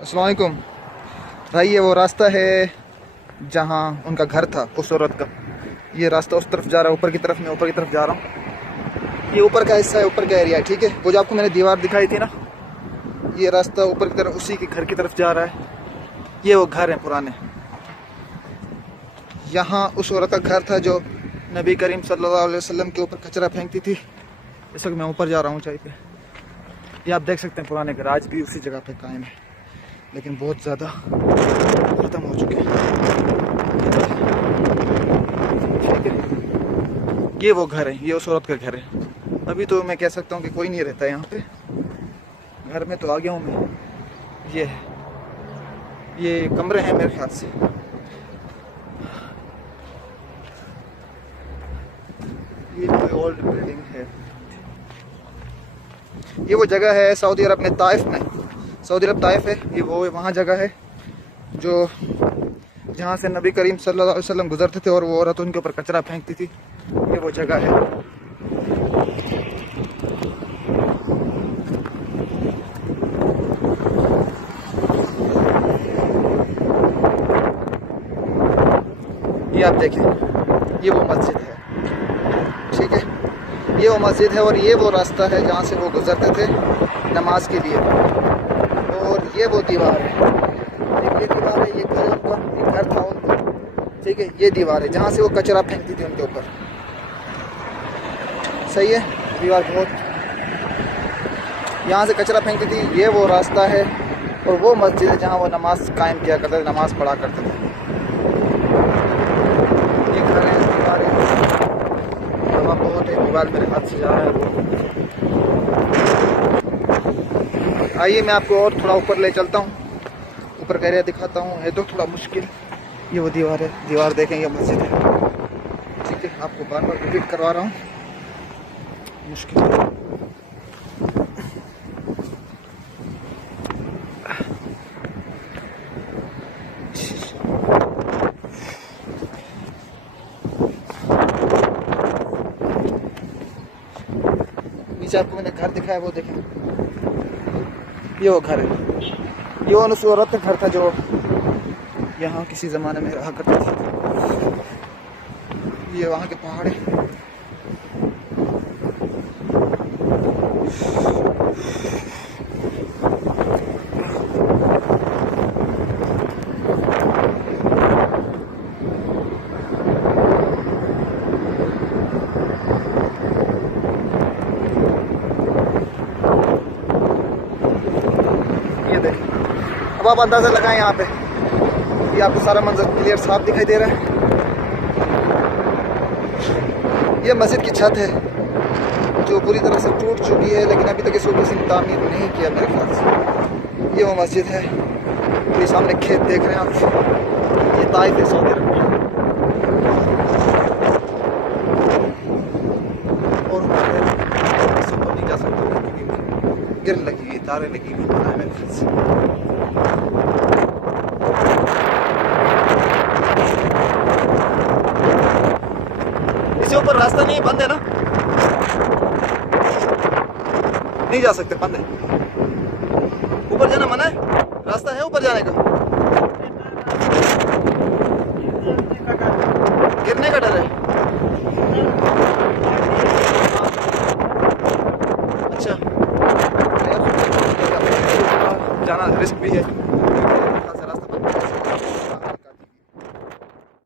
अस्सलाम वालेकुम भाई। ये वो रास्ता है जहाँ उनका घर था उस औरत का। ये रास्ता उस तरफ जा रहा है, ऊपर की तरफ। मैं ऊपर की तरफ जा रहा हूँ। ये ऊपर का हिस्सा है, ऊपर का एरिया है, ठीक है। वो जो आपको मैंने दीवार दिखाई थी ना, ये रास्ता ऊपर की तरफ उसी के घर की तरफ जा रहा है। ये वो घर है पुराने। यहाँ उस औरत का घर था जो नबी करीम सल्लल्लाहु अलैहि वसल्लम के ऊपर कचरा फेंकती थी। इस वक्त मैं ऊपर जा रहा हूँ ऊंचाई पे। ये आप देख सकते हैं पुराने घर आज भी उसी जगह पे कायम है, लेकिन बहुत ज़्यादा ख़त्म हो चुके हैं। ठीक है, ये वो घर है, ये उस औरत का घर है। अभी तो मैं कह सकता हूँ कि कोई नहीं रहता यहाँ पे। घर में तो आ गया हूँ मैं। ये है, ये कमरे हैं मेरे ख्याल से। ये कोई ओल्ड बिल्डिंग है। ये वो जगह है सऊदी अरब में, ताइफ में। सऊदी अरब ताइफ है, ये वो वहाँ जगह है जो जहाँ से नबी करीम सल्लल्लाहु अलैहि वसल्लम गुजरते थे और वो औरत उनके ऊपर कचरा फेंकती थी। ये वो जगह है। ये आप देखें, ये वो मस्जिद है, ठीक है। ये वो मस्जिद है और ये वो रास्ता है जहाँ से वो गुजरते थे नमाज के लिए। और ये वो दीवार है, ये दीवार है, ये घर उनका, ये घर था उनका, ठीक है। ये दीवार है जहाँ से वो कचरा फेंकती थी उनके ऊपर। सही है, दीवार बहुत, यहाँ से कचरा फेंकती थी। ये वो रास्ता है और वो मस्जिद है जहाँ वो नमाज कायम किया करते थे, नमाज पढ़ा करते थे। ये घर है, दीवार है, हवा बहुत है, दीवार मेरे हाथ से जा रहा है वो। आइए मैं आपको और थोड़ा ऊपर ले चलता हूँ, ऊपर का एरिया दिखाता हूँ। है तो थोड़ा मुश्किल। ये वो दीवार है, दीवार देखें, ये मस्जिद है, ठीक है। आपको बार बार रिपीट करवा रहा हूँ, मुश्किल है। नीचे आपको मैंने घर दिखाया, वो देखें, ये वो घर है। ये उस औरत का घर था जो यहाँ किसी ज़माने में रहा करती थी। ये वहाँ के पहाड़ है। ये देखें, अब आप अंदाज़ा लगाएं यहाँ पे, ये आपको सारा मंजर क्लियर साफ दिखाई दे रहा है। ये मस्जिद की छत है जो पूरी तरह से टूट चुकी है, लेकिन अभी तक इसको किसी ने तामीर नहीं किया मेरे ख्याल से। ये वो मस्जिद है, ये सामने खेत देख रहे हैं आप। ये ताइफ है सऊदी अरब में। और नहीं जा सकता क्योंकि गिर लगी हुई, तारें लगी हुई है मेरे ख्याल से। इसके ऊपर रास्ता नहीं, बंद है ना, नहीं जा सकते, बंद है। ऊपर जाना मना है, रास्ता है ऊपर जाने का, गिरने का डर है। अच्छा, जाना रिस्क भी है।